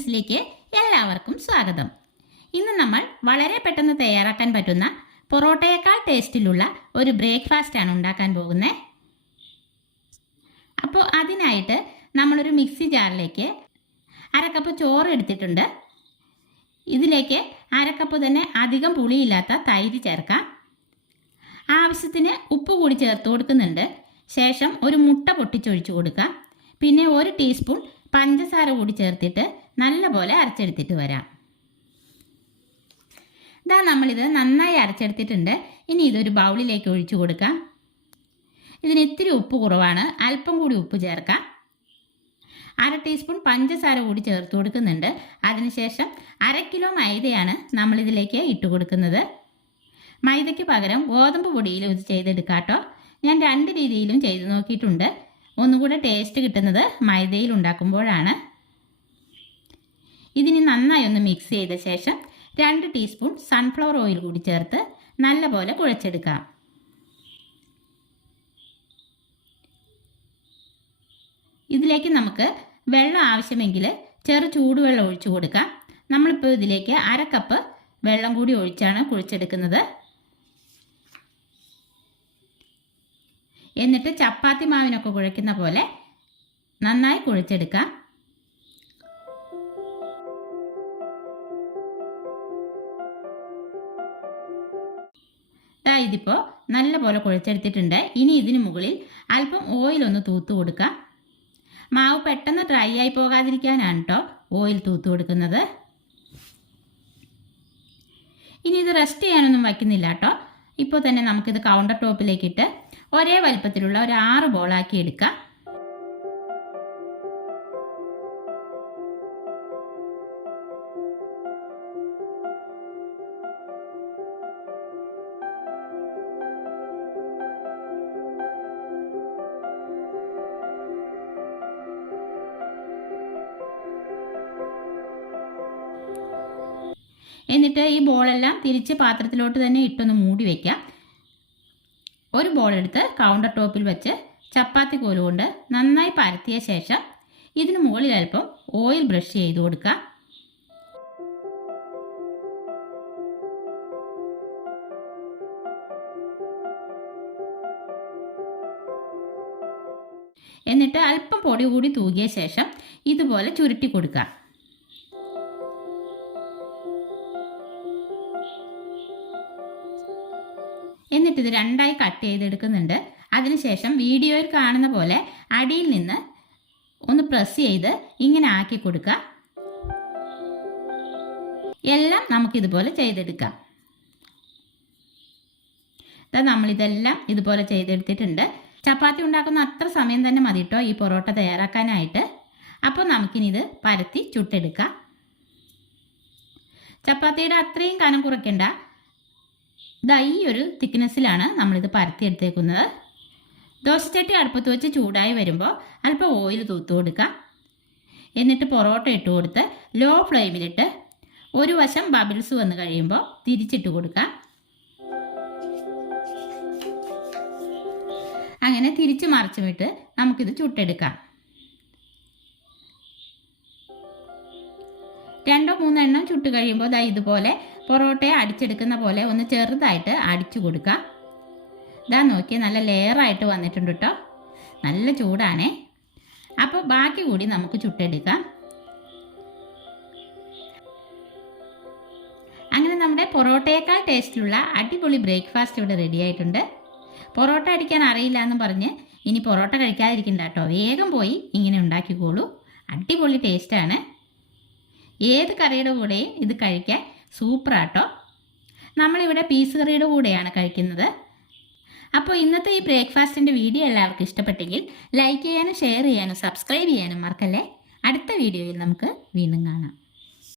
കിച്ചൻസിലേക്ക് എല്ലാവർക്കും സ്വാഗതം. ഇന്ന് നമ്മൾ വളരെ പെട്ടെന്ന് തയ്യാറാക്കാൻ പറ്റുന്ന പൊറോട്ടയേക്കാൾ ടേസ്റ്റിലുള്ള ഒരു ബ്രേക്ക്ഫാസ്റ്റ് ആണ് ഉണ്ടാക്കാൻ പോകുന്നത്. അപ്പോൾ അതിനായിട്ട് നമ്മളൊരു മിക്സി ജാറിലേക്ക് അരക്കപ്പ് ചോറ് എടുത്തിട്ടുണ്ട്. ഇതിലേക്ക് അരക്കപ്പ് തന്നെ അധികം പുളിയില്ലാത്ത തൈര് ചേർക്കാം. ആവശ്യത്തിന് ഉപ്പ് കൂടി ചേർത്ത് കൊടുക്കുന്നുണ്ട്. ശേഷം ഒരു മുട്ട പൊട്ടിച്ചൊഴിച്ചു കൊടുക്കാം. പിന്നെ 1 ടീസ്പൂൺ പഞ്ചസാര കൂടി ചേർത്തിട്ട് നല്ലപോലെ അരച്ചെടുത്തിട്ട് വരാം. നമ്മളിത് നന്നായി അരച്ചെടുത്തിട്ടുണ്ട്. ഇനി ഇതൊരു ബൗളിലേക്ക് ഒഴിച്ചു കൊടുക്കാം. ഇതിന് ഇത്തിരി ഉപ്പ് കുറവാണ്, അല്പം കൂടി ഉപ്പ് ചേർക്കാം. 1/2 ടീസ്പൂൺ പഞ്ചസാര കൂടി ചേർത്ത് കൊടുക്കുന്നുണ്ട്. അതിനുശേഷം 1/2 കിലോ മൈദയാണ് നമ്മളിതിലേക്ക് ഇട്ട് കൊടുക്കുന്നത്. മൈദയ്ക്ക് പകരം ഗോതമ്പ് പൊടിയിൽ ഇത് ചെയ്തെടുക്കാം കേട്ടോ. ഞാൻ 2 രീതിയിലും ചെയ്ത് നോക്കിയിട്ടുണ്ട്. ഒന്നുകൂടെ ടേസ്റ്റ് കിട്ടുന്നത് മൈദയിൽ ഉണ്ടാക്കുമ്പോഴാണ്. ഇതിന് നന്നായി ഒന്ന് മിക്സ് ചെയ്ത ശേഷം 2 ടീസ്പൂൺ സൺഫ്ലവർ ഓയിൽ കൂടി ചേർത്ത് നല്ലപോലെ കുഴച്ചെടുക്കാം. ഇതിലേക്ക് നമുക്ക് വെള്ളം ആവശ്യമെങ്കിൽ ചെറു ചൂടുവെള്ളം ഒഴിച്ചു കൊടുക്കാം. നമ്മളിപ്പോൾ ഇതിലേക്ക് 1/2 കപ്പ് വെള്ളം കൂടി ഒഴിച്ചാണ് കുഴച്ചെടുക്കുന്നത്. എന്നിട്ട് ചപ്പാത്തി മാവിനൊക്കെ കുഴയ്ക്കുന്ന പോലെ നന്നായി കുഴച്ചെടുക്കാം. ഇതിപ്പോൾ നല്ലപോലെ കുഴച്ചെടുത്തിട്ടുണ്ട്. ഇനി ഇതിന് മുകളിൽ അല്പം ഓയിൽ ഒന്ന് തൂത്ത് കൊടുക്കാം. മാവ് പെട്ടെന്ന് ഡ്രൈ ആയി പോകാതിരിക്കാനാണ് കേട്ടോ ഓയിൽ തൂത്ത് കൊടുക്കുന്നത്. ഇനി ഇത് റെസ്റ്റ് ചെയ്യാനൊന്നും വയ്ക്കുന്നില്ല കേട്ടോ. ഇപ്പോൾ തന്നെ നമുക്കിത് കൗണ്ടർ ടോപ്പിലേക്കിട്ട് ഒരേ വലുപ്പത്തിലുള്ള ഒരു 6 ബോളാക്കി എടുക്കാം. എന്നിട്ട് ഈ ബോളെല്ലാം തിരിച്ച് പാത്രത്തിലോട്ട് തന്നെ ഇട്ടൊന്ന് മൂടി വയ്ക്കാം. ഒരു ബോൾ എടുത്ത് കൗണ്ടർ ടോപ്പിൽ വെച്ച് ചപ്പാത്തി കോലുകൊണ്ട് നന്നായി പരത്തിയ ശേഷം ഇതിന് മുകളിൽ അല്പം ഓയിൽ ബ്രഷ് ചെയ്ത് കൊടുക്കാം. എന്നിട്ട് അല്പം പൊടി കൂടി തൂകിയ ശേഷം ഇതുപോലെ ചുരുട്ടി കൊടുക്കാം. എന്നിട്ട് ഇത് 2ആയി കട്ട് ചെയ്തെടുക്കുന്നുണ്ട്. അതിനുശേഷം വീഡിയോയിൽ കാണുന്ന പോലെ അടിയിൽ നിന്ന് ഒന്ന് പ്രസ് ചെയ്ത് ഇങ്ങനെ ആക്കി കൊടുക്കുക. എല്ലാം നമുക്കിതുപോലെ ചെയ്തെടുക്കാം. നമ്മളിതെല്ലാം ഇതുപോലെ ചെയ്തെടുത്തിട്ടുണ്ട്. ചപ്പാത്തി ഉണ്ടാക്കുന്ന അത്ര സമയം തന്നെ മതി കേട്ടോ ഈ പൊറോട്ട തയ്യാറാക്കാനായിട്ട്. അപ്പോൾ നമുക്കിനി ഇത് പരത്തി ചുട്ടെടുക്കാം. ചപ്പാത്തിയുടെ അത്രയും കനം കുറയ്ക്കണ്ട. ഈ ഒരു തിക്നെസ്സിലാണ് നമ്മളിത് പരത്തിയെടുത്തേക്കുന്നത്. ദോശച്ചട്ടി അടുപ്പത്ത് വെച്ച് ചൂടായി വരുമ്പോൾ അല്പം ഓയിൽ തൂത്ത് കൊടുക്കാം. എന്നിട്ട് പൊറോട്ട ഇട്ട് കൊടുത്ത് ലോ ഫ്ലെയിമിലിട്ട് ഒരു വശം ബബിൾസ് വന്ന് കഴിയുമ്പോൾ തിരിച്ചിട്ട് കൊടുക്കാം. അങ്ങനെ തിരിച്ച് മറിച്ചുമിട്ട് നമുക്കിത് ചുട്ടെടുക്കാം. 2-3 എണ്ണം ചുട്ട് കഴിയുമ്പോൾ ഇതുപോലെ പൊറോട്ടയെ അടിച്ചെടുക്കുന്ന പോലെ ഒന്ന് ചെറുതായിട്ട് അടിച്ചു കൊടുക്കാം. നോക്കിയേ നല്ല ലെയറായിട്ട് വന്നിട്ടുണ്ട് കേട്ടോ. നല്ല ചൂടാണേ. അപ്പോൾ ബാക്കി കൂടി നമുക്ക് ചുട്ടെടുക്കാം. അങ്ങനെ നമ്മുടെ പൊറോട്ടയേക്കാൾ ടേസ്റ്റിലുള്ള അടിപൊളി ബ്രേക്ക്ഫാസ്റ്റ് ഇവിടെ റെഡി ആയിട്ടുണ്ട്. പൊറോട്ട അടിക്കാൻ അറിയില്ല എന്ന് പറഞ്ഞ് ഇനി പൊറോട്ട കഴിക്കാതിരിക്കണ്ട കേട്ടോ. വേഗം പോയി ഇങ്ങനെ ഉണ്ടാക്കിക്കോളൂ. അടിപൊളി ടേസ്റ്റാണ്. ഏത് കറിയുടെ കൂടെയും ഇത് കഴിക്കാൻ സൂപ്പറാട്ടോ. നമ്മളിവിടെ പീസ് കറിയുടെ കൂടെയാണ് കഴിക്കുന്നത്. അപ്പോൾ ഇന്നത്തെ ഈ ബ്രേക്ക്ഫാസ്റ്റിൻ്റെ വീഡിയോ എല്ലാവർക്കും ഇഷ്ടപ്പെട്ടെങ്കിൽ ലൈക്ക് ചെയ്യാനും ഷെയർ ചെയ്യാനും സബ്സ്ക്രൈബ് ചെയ്യാനും മറക്കല്ലേ. അടുത്ത വീഡിയോയിൽ നമുക്ക് വീണ്ടും കാണാം.